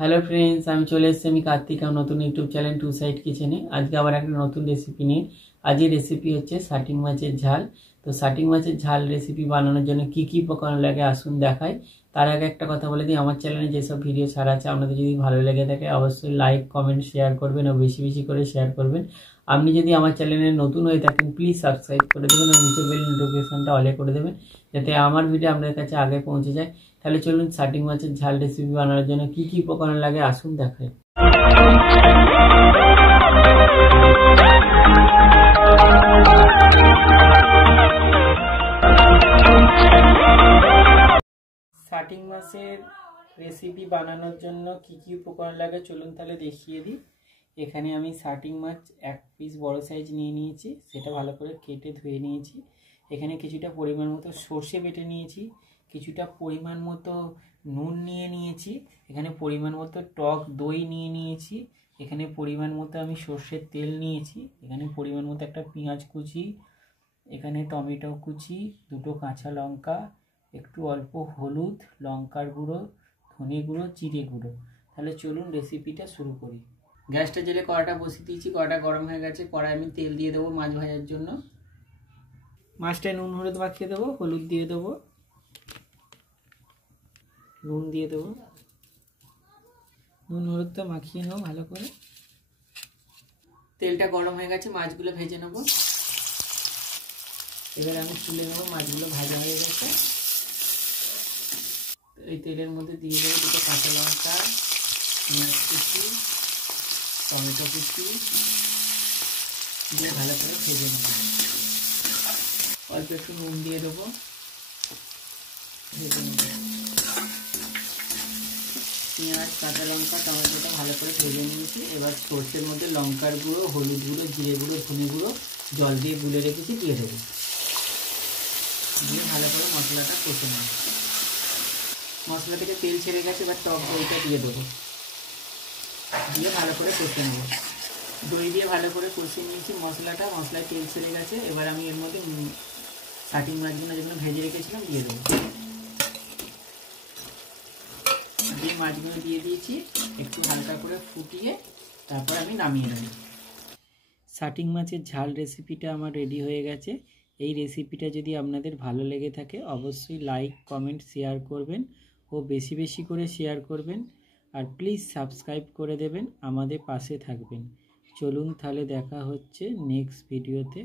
Hello friends, আমি চলে এসেছি আমি কার্তিক নতুন ইউটিউব চ্যানেল টু সাইড কিচেনে। আজকে আবার একটা নতুন রেসিপি নিয়ে। আজকের রেসিপি হচ্ছে শাটিং মাছের ঝাল। তো শাটিং মাছের ঝাল রেসিপি বানানোর জন্য কি কি উপকরণ লাগে আসুন দেখাই। তার আগে একটা কথা বলে দিই, আমার চ্যানেলে যেসব ভিডিও ছাড়া আছে আপনাদের যদি ভালো লেগে থাকে অবশ্যই লাইক কমেন্ট শেয়ার করবেন ও বেশি বেশি করে শেয়ার করবেন। আপনি যদি আমার চ্যানেলে নতুন হয়ে থাকেন প্লিজ সাবস্ক্রাইব করে দেবেন আর নিচে বেল নোটিফিকেশনটা অলে করে দেবেন, যাতে আমার ভিডিও আপনাদের কাছে আগে পৌঁছে যায়। তাহলে চলুন শাটিং মাছের ঝাল রেসিপি বানানোর জন্য কি কি উপকরণ লাগে আসুন দেখাই। শাটিং মাছের রেসিপি বানানোর জন্য কি কি উপকরণ লাগে চলুন তাহলে দেখিয়ে দিই। এখানে আমি শাটিং মাছ এক পিস বড় সাইজ নিয়ে নিয়েছি, সেটা ভালো করে কেটে ধুয়ে নিয়েছি। এখানে কিছুটা পরিমাণ মতো সর্ষে বেটে নিয়েছি, কিছুটা পরিমাণ মতো নুন নিয়ে নিয়েছি, এখানে পরিমাণ মতো টক দই নিয়ে নিয়েছি, এখানে পরিমাণ মতো আমি সর্ষের তেল নিয়েছি, এখানে পরিমাণ মতো একটা পেঁয়াজ কুচি, এখানে টমেটো কুচি, দুটো কাঁচা লঙ্কা, একটু অল্প হলুদ, লঙ্কার গুঁড়ো, ধনে গুঁড়ো, জিরে গুঁড়ো। তাহলে চলুন রেসিপিটা শুরু করি। গ্যাসটা জেলে কড়াটা বসিয়ে দিয়েছি, কড়াটা গরম হয়ে গেছে। কড়াই আমি তেল দিয়ে দেবো মাছ ভাজার জন্য। মাছটায় নুন হলুদ মাখিয়ে দেবো, হলুদ দিয়ে দেবো, নুন দিয়ে দেবো, নুন হলুদটা মাখিয়ে নেবো ভালো করে। তেলটা গরম হয়ে গেছে, মাছগুলো ভেজে নেব। এবার আমি তুলে নেবো, মাছগুলো ভাজা হয়ে গেছে। এই তেলের মধ্যে দিয়ে দেবো দুটো কাঁচা লঙ্কা, পেঁয়াজ কুচি, টমেটো কুচি দিয়ে ভালো করে ভেজে নেব। অল্প একটু নুন দিয়ে দেবো, ভেজে নেব। পেঁয়াজ, কাঁচা লঙ্কা, টমেটোটা ভালো করে ভেজে নিয়েছি। এবার সর্ষের মধ্যে লঙ্কার গুঁড়ো, হলুদ গুঁড়ো, জিরে গুঁড়ো, ধনে গুঁড়ো জল দিয়ে গুলে রেখেছি দিয়ে দেবো। দিয়ে ভালো করে মশলাটা কষে নেব। মশলা থেকে তেল ছেড়ে গেছে, এবার টক দইটা দিয়ে দেবো, দিয়ে ভালো করে কষে নেব। দই দিয়ে ভালো করে কষিয়ে নিয়েছি মশলাটা, মশলায় তেল ছেড়ে গেছে। এবার আমি এর মধ্যে শাটিং মাছগুলো যেগুলো ভেজে রেখেছিলাম দিয়ে দেবো। দিয়ে মাছগুলো দিয়ে দিয়েছি, একটু হালকা করে ফুটিয়ে তারপর আমি নামিয়ে নেব। শাটিং মাছের ঝাল রেসিপিটা আমার রেডি হয়ে গেছে। এই রেসিপিটা যদি আপনাদের ভালো লেগে থাকে অবশ্যই লাইক কমেন্ট শেয়ার করবেন ও বেশি বেশি করে শেয়ার করবেন। আর প্লিজ সাবস্ক্রাইব করে দেবেন, আমাদের পাশে থাকবেন। চলুন তাহলে দেখা হচ্ছে নেক্সট ভিডিওতে।